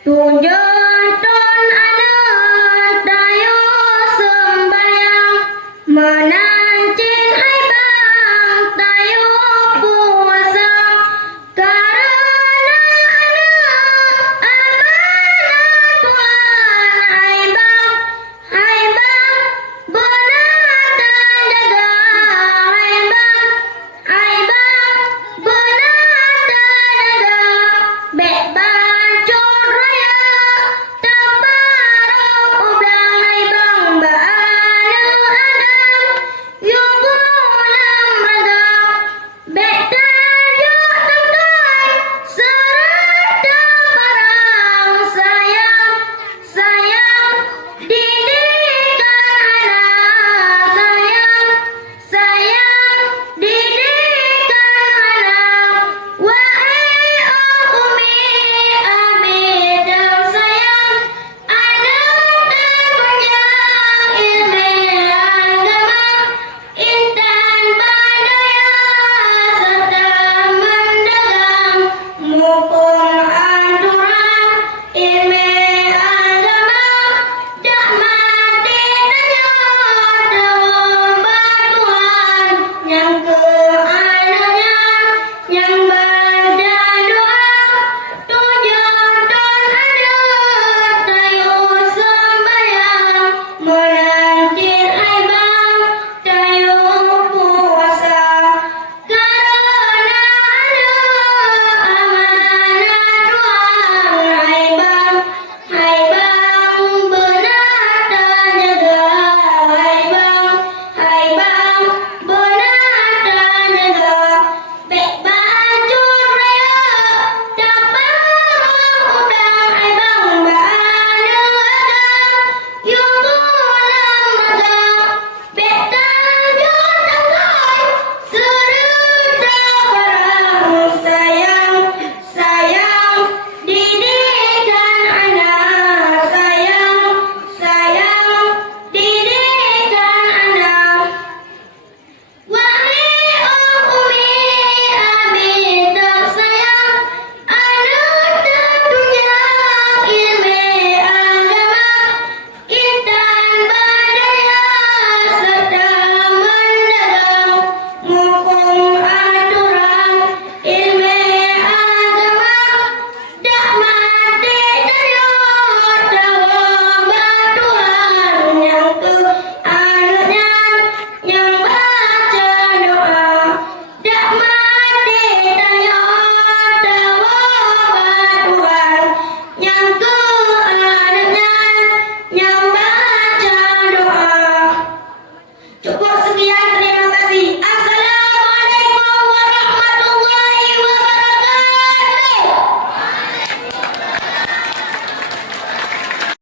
Tunjun anak dayo sembayang menancin hai bang tayo puasa karena anak amanah Tuhan hai bang benar dan jaga hai bang benar dan jaga bek bacot raya tabarok ublang hai bang baanu adam yung gulam ragam bek tajuk tengkai serta parang sayang didikan anak sayang didikan anak wahai umi abi dan sayang anak dan panjang ilmu agama intan badaya serta mendagang mumpung aturan ilmu